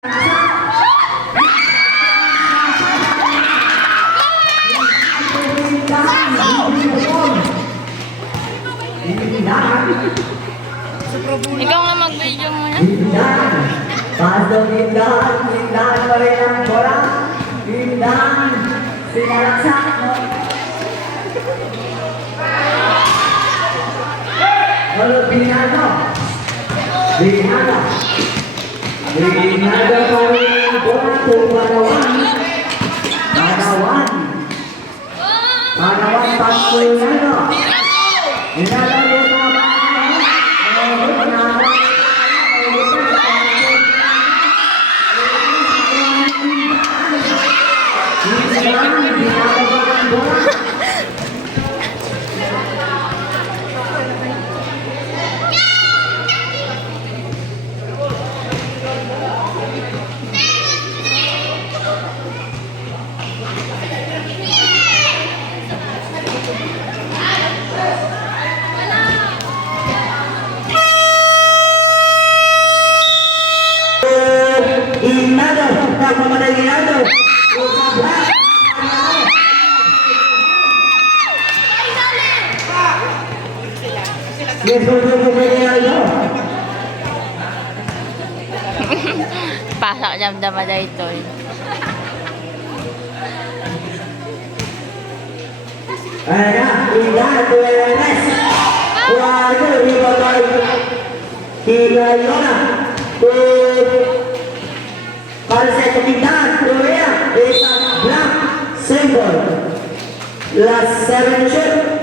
Ikaw nga mag-video mo yan. Pasok Indan, Indan pa rin ang bola. Indan, sinalaksak mo. Halo, Binado. Binado. Binado pa rin ang bola. Panawan. Panawan. Panawan, Pasko Inado. Inado rin mga Pasak jam dama ito. Ayan, Indan, Tueres. Kuwado, ibabay. Tigayona. Kalset Indan, Tuea. Isang black symbol. Last 7 shot.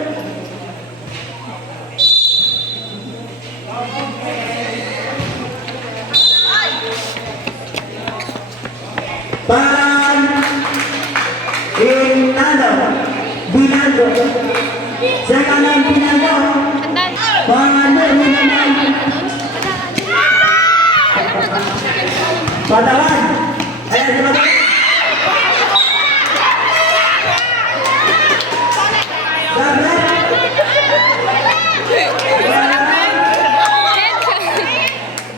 Pan Inado Binado second name Binado pangalan naman Padawan ayan si Padawan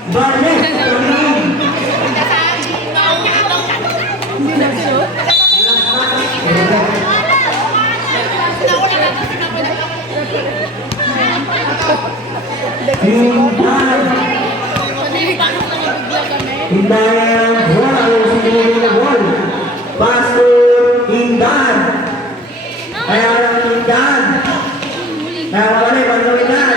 Barnet Indan bola sinulong gol Pastor Indan Indan nawawala yung Indan